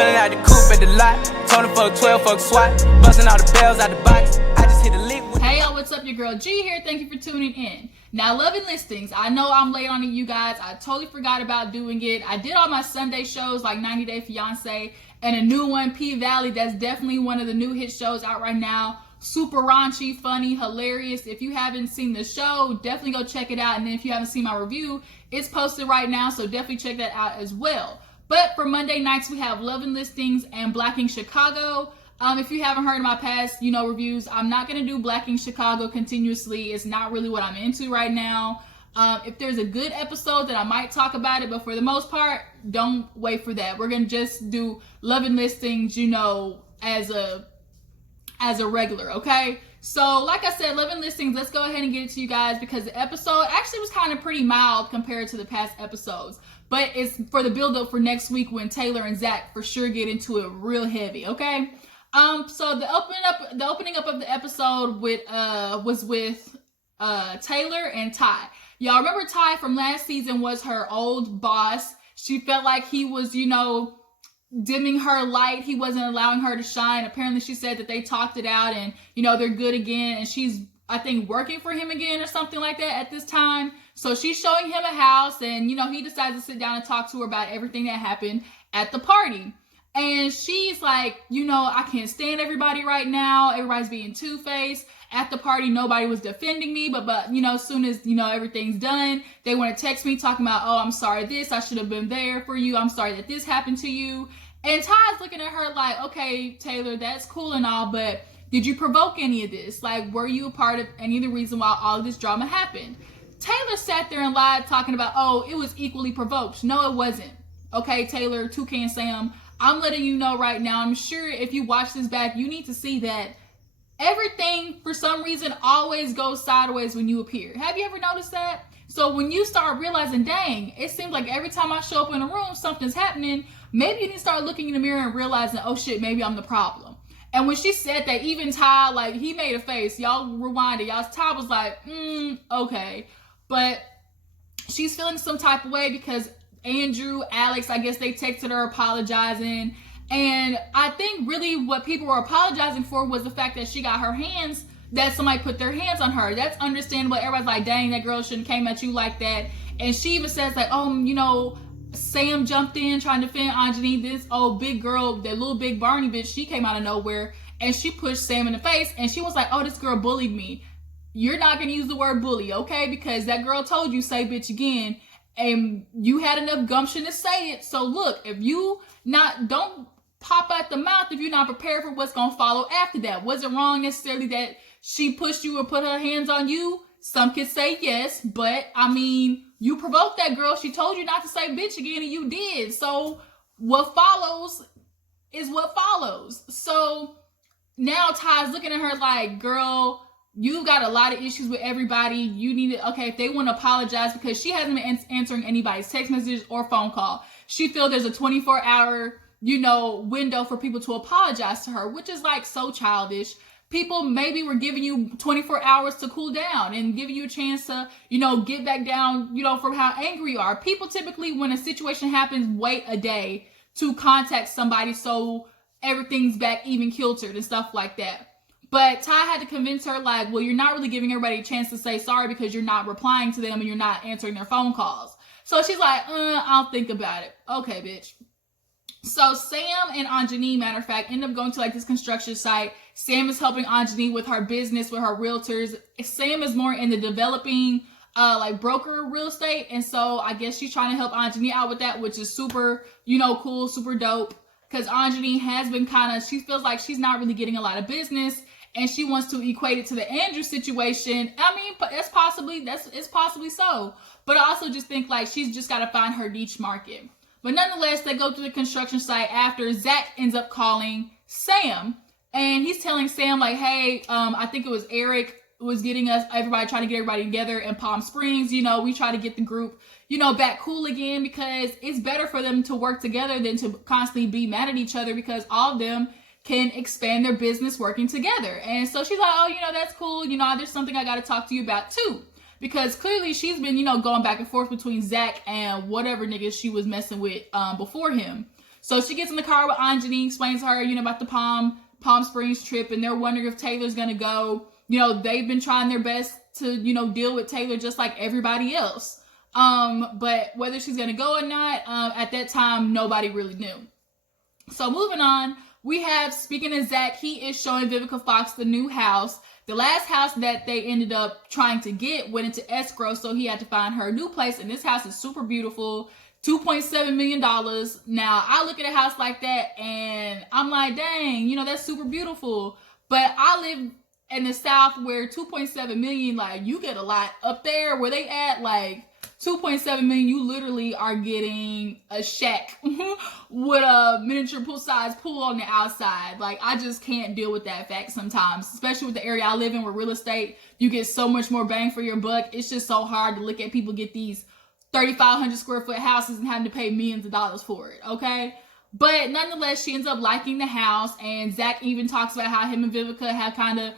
pulling out the coupe at the lot. Told him fuck 12, fuck SWAT. Busting all the bells out the box. I just hit a lick with. Hey yo, what's up? Your girl G here. Thank you for tuning in. Now, loving listings. I know I'm late on it, you guys. I totally forgot about doing it. I did all my Sunday shows like 90 Day Fiance and a new one, P Valley. That's definitely one of the new hit shows out right now. Super raunchy, funny, hilarious. If you haven't seen the show, definitely go check it out. And then if you haven't seen my review, it's posted right now, so definitely check that out as well. But for Monday nights, we have Loving Listings and Blacking Chicago. If you haven't heard my past, reviews, I'm not going to do Blacking Chicago continuously. It's not really what I'm into right now. If there's a good episode, then I might talk about it. But for the most part, don't wait for that. We're going to just do Loving Listings, as a regular, okay? So, like I said, Loving Listings, let's go ahead and get it to you guys because the episode actually was kind of pretty mild compared to the past episodes. But it's for the build-up for next week when Taylor and Zach for sure get into it real heavy, okay? So the opening up of the episode was with Taylor and Ty. Y'all remember Ty from last season was her old boss. She felt like he was, dimming her light. He wasn't allowing her to shine. Apparently she said that they talked it out and, they're good again. And she's, I think, working for him again or something like that at this time. So she's showing him a house and, he decides to sit down and talk to her about everything that happened at the party. And she's like, I can't stand everybody right now. Everybody's being two-faced. At the party, nobody was defending me. But as soon as, everything's done, they want to text me talking about, oh, I'm sorry this. I should have been there for you. I'm sorry that this happened to you. And Ty's looking at her like, okay, Taylor, that's cool and all, but did you provoke any of this? Like, were you a part of any of the reason why all of this drama happened? Taylor sat there and lied talking about, oh, it was equally provoked. No, it wasn't. Okay, Taylor, Toucan Sam, I'm letting you know right now. I'm sure if you watch this back, you need to see that everything, for some reason, always goes sideways when you appear. Have you ever noticed that? So when you start realizing, dang, it seems like every time I show up in a room, something's happening, maybe you need to start looking in the mirror and realizing, oh shit, maybe I'm the problem. And when she said that, even Ty, like, he made a face. Y'all rewind it. Ty was like, okay. But she's feeling some type of way because Andrew, Alex, I guess they texted her apologizing. And I think really what people were apologizing for was the fact that she got her hands, that somebody put their hands on her. That's understandable. Everybody's like, dang, that girl shouldn't came at you like that. And she even says like, oh, Sam jumped in trying to defend Anjani. This old big girl, that little big Barney bitch, she came out of nowhere and she pushed Sam in the face. And she was like, oh, this girl bullied me. You're not going to use the word bully, okay? Because that girl told you, say bitch again. And you had enough gumption to say it. So look, if you don't pop out the mouth if you're not prepared for what's going to follow after that. Was it wrong necessarily that she pushed you or put her hands on you? Some could say yes, but I mean, you provoked that girl. She told you not to say bitch again and you did. So what follows is what follows. So now Ty's looking at her like, girl, you got a lot of issues with everybody. You need to, okay, if they want to apologize because she hasn't been answering anybody's text messages or phone call. She feels there's a 24-hour window for people to apologize to her, which is like so childish. People maybe were giving you 24 hours to cool down and giving you a chance to, get back down, from how angry you are. People typically, when a situation happens, wait a day to contact somebody so everything's back even kiltered and stuff like that. But Ty had to convince her like, well, you're not really giving everybody a chance to say sorry because you're not replying to them and you're not answering their phone calls. So she's like, I'll think about it. Okay, bitch. So Sam and Anjani, matter of fact, end up going to like this construction site. Sam is helping Anjani with her business, with her realtors. Sam is more in the developing, broker real estate. And so I guess she's trying to help Anjani out with that, which is super, cool, super dope. Because Anjani has been she feels like she's not really getting a lot of business. And she wants to equate it to the Andrew situation. I mean, it's possibly so. But I also just think like she's just got to find her niche market. But nonetheless, they go to the construction site after Zach ends up calling Sam. And he's telling Sam like, hey, I think it was Eric was getting us, everybody trying to get everybody together in Palm Springs. We try to get the group, back cool again because it's better for them to work together than to constantly be mad at each other because all of them can expand their business working together. And so she's like, oh, that's cool. There's something I got to talk to you about too. Because clearly she's been, going back and forth between Zach and whatever niggas she was messing with before him. So she gets in the car with Anjani, explains to her, about the Palm Springs trip, and they're wondering if Taylor's gonna go. They've been trying their best to, deal with Taylor just like everybody else. But whether she's gonna go or not, at that time, nobody really knew. So moving on, we have, speaking of Zach, he is showing Vivica Fox the new house. The last house that they ended up trying to get went into escrow, so he had to find her a new place, and this house is super beautiful. $2.7 million. Now, I look at a house like that, and I'm like, dang, that's super beautiful. But I live in the South where 2.7 million, like, you get a lot. Up there where they at, like, 2.7 million, you literally are getting a shack with a miniature pool-size pool on the outside. Like, I just can't deal with that fact sometimes, especially with the area I live in where real estate, you get so much more bang for your buck. It's just so hard to look at people get these 3,500 square foot houses and having to pay millions of dollars for it, okay? But nonetheless, she ends up liking the house, and Zach even talks about how him and Vivica have kind of,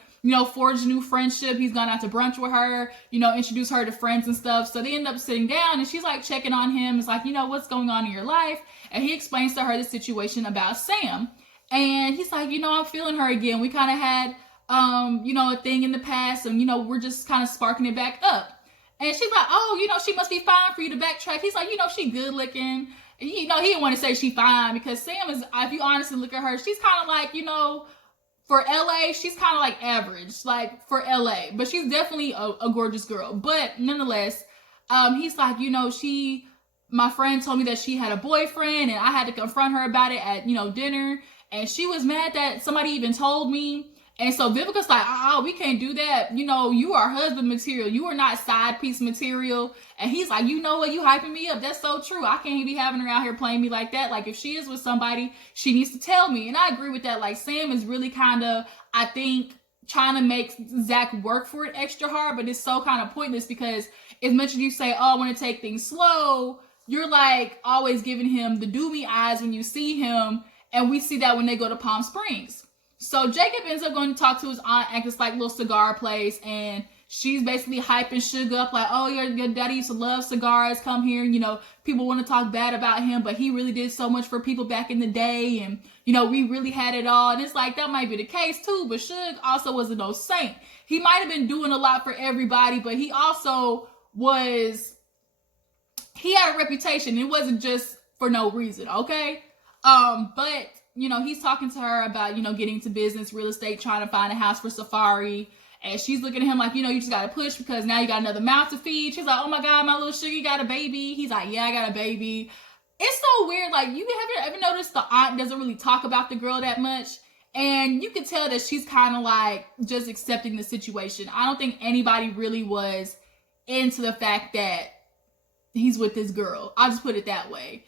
forged a new friendship. He's gone out to brunch with her, introduce her to friends and stuff. So they end up sitting down, and she's like checking on him. It's like, what's going on in your life? And he explains to her the situation about Sam. And he's like, I'm feeling her again. We kind of had, a thing in the past, and, we're just kind of sparking it back up. And she's like, oh, she must be fine for you to backtrack. He's like, she good looking. And, he didn't want to say she fine because Sam is, if you honestly look at her, she's kind of like, for LA, she's kind of like average, like for LA. But she's definitely a gorgeous girl. But nonetheless, he's like, my friend told me that she had a boyfriend and I had to confront her about it at, dinner. And she was mad that somebody even told me. And so Vivica's like, we can't do that. You are husband material. You are not side piece material. And he's like, you know what? You hyping me up. That's so true. I can't be having her out here playing me like that. Like, if she is with somebody, she needs to tell me. And I agree with that. Like, Sam is really kind of, I think, trying to make Zach work for it extra hard. But it's so kind of pointless because as much as you say, I want to take things slow, you're like always giving him the doomy eyes when you see him. And we see that when they go to Palm Springs. So Jacob ends up going to talk to his aunt at this like little cigar place, and she's basically hyping Suge up like, oh, your daddy used to love cigars, come here, people want to talk bad about him, but he really did so much for people back in the day, and we really had it all. And it's like, that might be the case too, but Suge also wasn't no saint. He might have been doing a lot for everybody, but he also he had a reputation. It wasn't just for no reason, okay? But he's talking to her about, getting into business, real estate, trying to find a house for Safari. And she's looking at him like, you just got to push because now you got another mouth to feed. She's like, oh my God, my little sugar got a baby. He's like, yeah, I got a baby. It's so weird. Like, have you ever noticed the aunt doesn't really talk about the girl that much? And you can tell that she's kind of like just accepting the situation. I don't think anybody really was into the fact that he's with this girl. I'll just put it that way.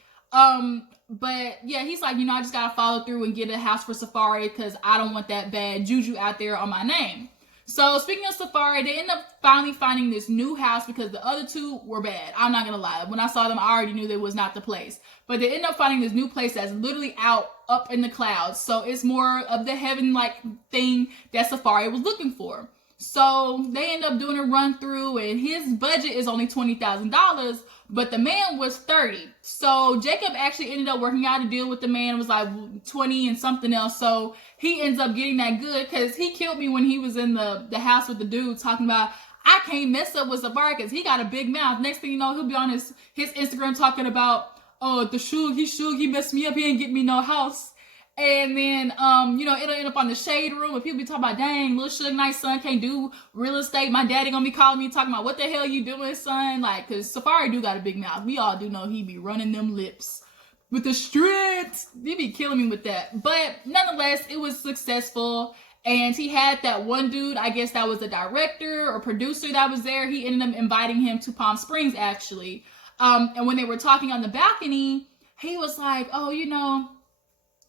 But yeah, he's like, I just gotta follow through and get a house for Safari because I don't want that bad juju out there on my name. So speaking of Safari, they end up finally finding this new house because the other two were bad. I'm not gonna lie. When I saw them, I already knew that was not the place. But they end up finding this new place that's literally up in the clouds. So it's more of the heaven-like thing that Safari was looking for. So they end up doing a run through, and his budget is only $20,000, but the man was 30. So Jacob actually ended up working out a deal with the man. It was like 20 and something else. So he ends up getting that good because he killed me when he was in the house with the dude talking about, I can't mess up with Safari because he got a big mouth. Next thing you know, he'll be on his Instagram talking about, oh, the Suge, he messed me up. He ain't get me no house. And then, it'll end up on the shade room, and people be talking about, dang, little Suge Knight's son can't do real estate. My daddy gonna be calling me talking about, what the hell you doing, son? Like, cause Safari do got a big mouth. We all do know he be running them lips with the strength. He be killing me with that. But nonetheless, it was successful. And he had that one dude, I guess that was the director or producer that was there. He ended up inviting him to Palm Springs, actually. And when they were talking on the balcony, he was like, oh,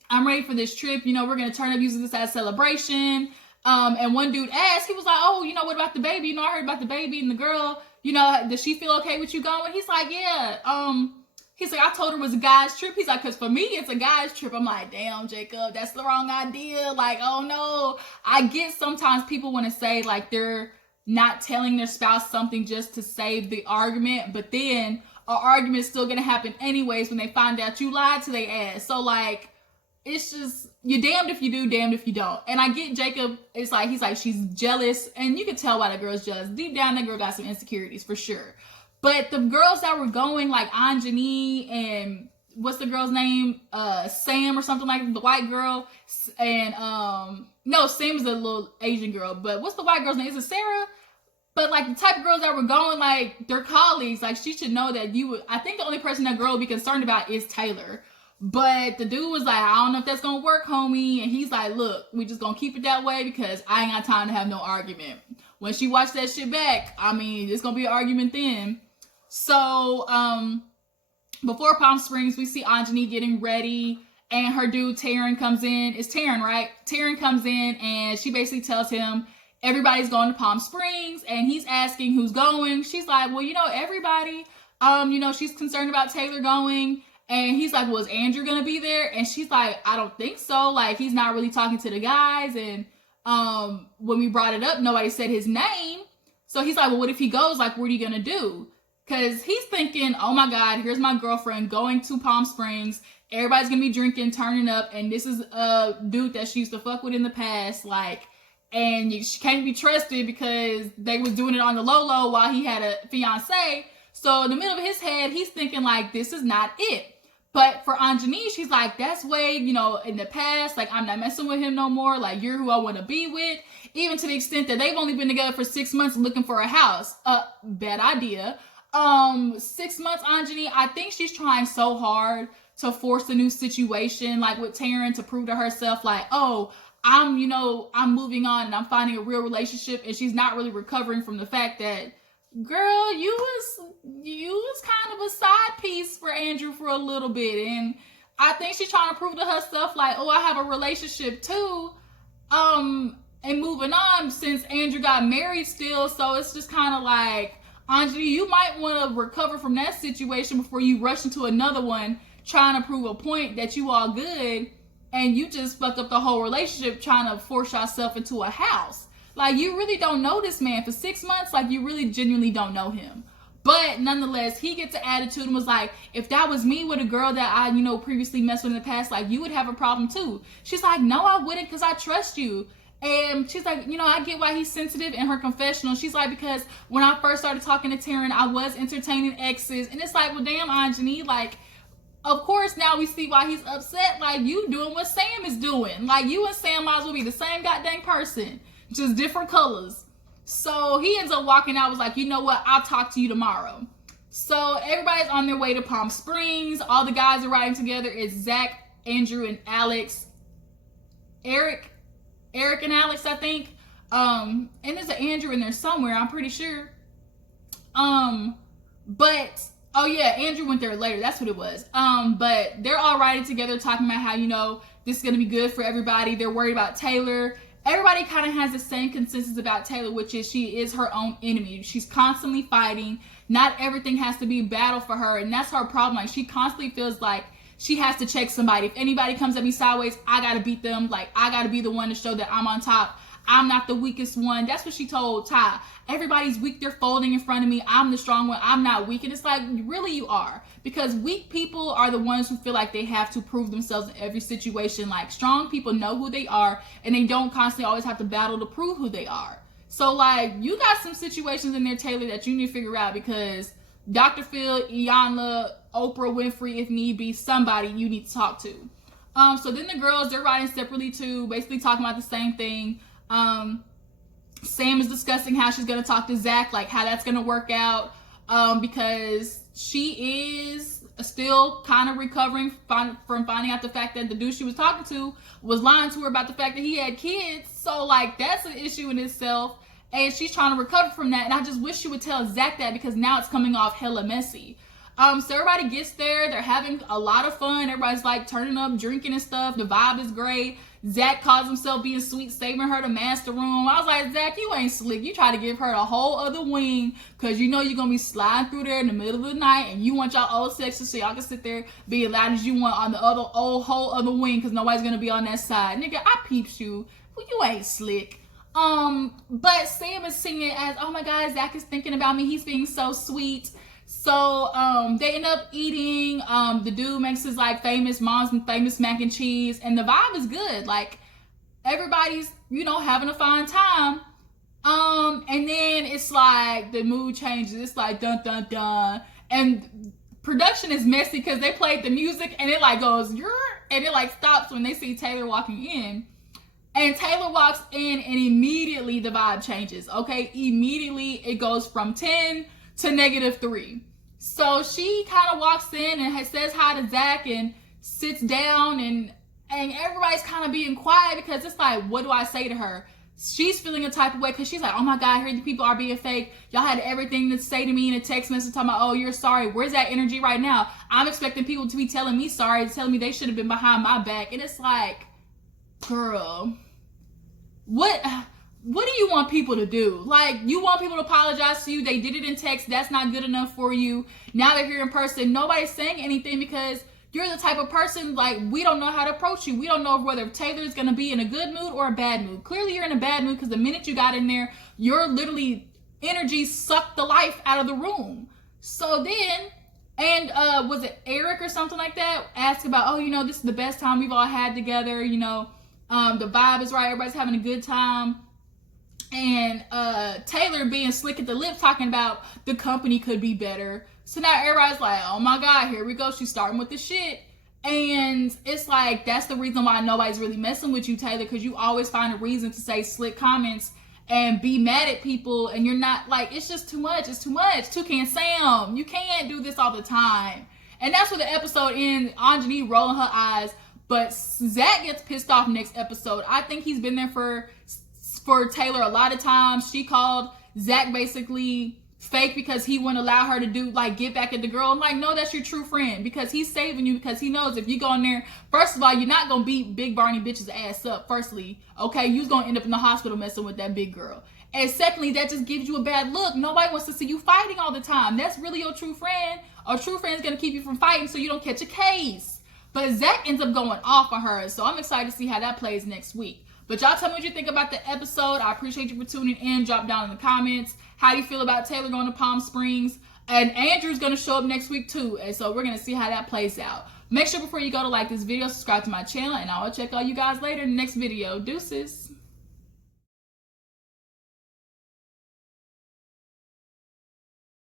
I'm ready for this trip. We're going to turn up using this as a celebration. And one dude asked, he was like, oh, what about the baby? I heard about the baby and the girl, does she feel okay with you going? He's like, yeah. He's like, I told her it was a guy's trip. He's like, because for me, it's a guy's trip. I'm like, damn, Jacob, that's the wrong idea. Like, oh no. I get sometimes people want to say like they're not telling their spouse something just to save the argument. But then an argument's still gonna happen anyways when they find out you lied to their ass. So like, it's just, you're damned if you do, damned if you don't. And I get Jacob, it's like, he's like, she's jealous, and you can tell why the girl's jealous. Deep down, that girl got some insecurities for sure. But the girls that were going, like Anjani and what's the girl's name? Sam or something, like the white girl. And no, Sam is the little Asian girl. But what's the white girl's name? Is it Sarah? But like the type of girls that were going, like their colleagues, like she should know that you would. I think the only person that girl would be concerned about is Taylor. But the dude was like, I don't know if that's gonna work, homie. And he's like, look, we just gonna keep it that way because I ain't got time to have no argument. When she watched that shit back, I mean, it's gonna be an argument then. So, before Palm Springs, we see Anjani getting ready, and her dude Taryn comes in. It's Taryn, right? Taryn comes in, and she basically tells him everybody's going to Palm Springs, and he's asking who's going. She's like, well, you know, everybody. You know, she's concerned about Taylor going. And he's like, well, is Andrew gonna be there? And she's like, I don't think so. Like, he's not really talking to the guys. And when we brought it up, nobody said his name. So he's like, well, what if he goes? Like, what are you gonna do? Because he's thinking, oh my God, here's my girlfriend going to Palm Springs. Everybody's gonna be drinking, turning up. And this is a dude that she used to fuck with in the past. Like, and she can't be trusted because they was doing it on the low while he had a fiance. So in the middle of his head, he's thinking like, this is not it. But for Anjani, she's like, that's way, you know, in the past, like, I'm not messing with him no more. Like, you're who I want to be with. Even to the extent that they've only been together for 6 months looking for a house. Bad idea. 6 months, Anjani, I think she's trying so hard to force a new situation, like with Taryn, to prove to herself, like, oh, I'm moving on and I'm finding a real relationship. And she's not really recovering from the fact that, girl, you was kind of a side piece for Andrew for a little bit. And I think she's trying to prove to herself like, oh, I have a relationship too. And moving on since Andrew got married still. So it's just kind of like, Anjali, you might want to recover from that situation before you rush into another one trying to prove a point that you all good. And you just fucked up the whole relationship trying to force yourself into a house. Like, you really don't know this man for 6 months. Like, you really genuinely don't know him. But nonetheless, he gets an attitude and was like, if that was me with a girl that I, previously messed with in the past, like, you would have a problem too. She's like, no, I wouldn't, because I trust you. And she's like, I get why he's sensitive. In her confessional, she's like, because when I first started talking to Taryn, I was entertaining exes. And it's like, well, damn, Anjani, like, of course, now we see why he's upset. Like, you doing what Sam is doing. Like, you and Sam might as well be the same goddamn person. Just different colors. So he ends up walking out, was like, you know what, I'll talk to you tomorrow. So everybody's on their way to Palm Springs. All the guys are riding together. It's Zach, Andrew, and Alex. Eric and Alex, I think. And there's an Andrew in there somewhere, I'm pretty sure. But oh yeah, Andrew went there later. That's what it was. But they're all riding together, talking about how, this is gonna be good for everybody. They're worried about Taylor. Everybody kind of has the same consensus about Taylor, which is she is her own enemy. She's constantly fighting. Not everything has to be battle for her, and that's her problem. Like, she constantly feels like she has to check somebody. If anybody comes at me sideways, I gotta beat them. Like, I gotta be the one to show that I'm on top. I'm not the weakest one. That's what she told Ty. Everybody's weak. They're folding in front of me. I'm the strong one. I'm not weak. And it's like, really you are. Because weak people are the ones who feel like they have to prove themselves in every situation. Like, strong people know who they are, and they don't constantly always have to battle to prove who they are. So, like, you got some situations in there, Taylor, that you need to figure out, because Dr. Phil, Iyanla, Oprah Winfrey, if need be, somebody you need to talk to. So then the girls, they're riding separately too, basically talking about the same thing. Sam is discussing how she's going to talk to Zach, like how that's going to work out, because she is still kind of recovering from finding out the fact that the dude she was talking to was lying to her about the fact that he had kids. So, like, that's an issue in itself, and she's trying to recover from that. And I just wish she would tell Zach that, because now it's coming off hella messy. So everybody gets there. They're having a lot of fun. Everybody's like turning up, drinking and stuff. The vibe is great. Zach calls himself being sweet, saving her to master room. I was like, Zach, you ain't slick. You try to give her a whole other wing, because you're going to be sliding through there in the middle of the night, and you want y'all old section so y'all can sit there, be as loud as you want on the other whole other wing, because nobody's going to be on that side. Nigga, I peeps you. Well, you ain't slick. But Sam is singing as, oh my God, Zach is thinking about me. He's being so sweet. So they end up eating. The dude makes his like famous mom's famous mac and cheese, and the vibe is good. Like everybody's, you know, having a fine time. And then it's like the mood changes. It's like dun dun dun, and production is messy because they played the music and it like goes and it like stops when they see Taylor walking in. And Taylor walks in and immediately the vibe changes. Okay, immediately it goes from 10 to -3. So she kind of walks in and says hi to Zach and sits down, and everybody's kind of being quiet because it's like, what do I say to her? She's feeling a type of way because she's like, oh my God, here the people are being fake. Y'all had everything to say to me in a text message talking about, oh, you're sorry. Where's that energy right now? I'm expecting people to be telling me sorry, telling me they should have been behind my back. And it's like, girl, what do you want people to do? Like, you want people to apologize to you. They did it in text. That's not good enough for you. Now they're here in person. Nobody's saying anything because you're the type of person, like, we don't know how to approach you. We don't know whether Taylor's going to be in a good mood or a bad mood. Clearly, you're in a bad mood because the minute you got in there, your literally energy sucked the life out of the room. So then, and was it Eric or something like that? Asked about, oh, you know, this is the best time we've all had together. You know, the vibe is right. Everybody's having a good time. And Taylor being slick at the lips talking about the company could be better. So now everybody's like, oh my God, here we go. She's starting with the shit. And it's like, that's the reason why nobody's really messing with you, Taylor, because you always find a reason to say slick comments and be mad at people. And you're not like, it's just too much. It's too much. Toucan Sam, you can't do this all the time. And that's where the episode ends. Anjani rolling her eyes. But Zach gets pissed off next episode. I think he's been there for Taylor a lot of times. She called Zach basically fake because he wouldn't allow her to do, like, get back at the girl. I'm like, no, that's your true friend, because he's saving you, because he knows if you go in there, first of all, you're not gonna beat Big Barney bitch's ass up, firstly, okay? You're gonna end up in the hospital messing with that big girl. And secondly, that just gives you a bad look. Nobody wants to see you fighting all the time. That's really your true friend. A true friend is gonna keep you from fighting so you don't catch a case. But Zach ends up going off on her, so I'm excited to see how that plays next week. But y'all tell me what you think about the episode. I appreciate you for tuning in. Drop down in the comments. How do you feel about Taylor going to Palm Springs? And Andrew's going to show up next week too. And so we're going to see how that plays out. Make sure before you go to like this video, subscribe to my channel. And I will check all you guys later in the next video. Deuces.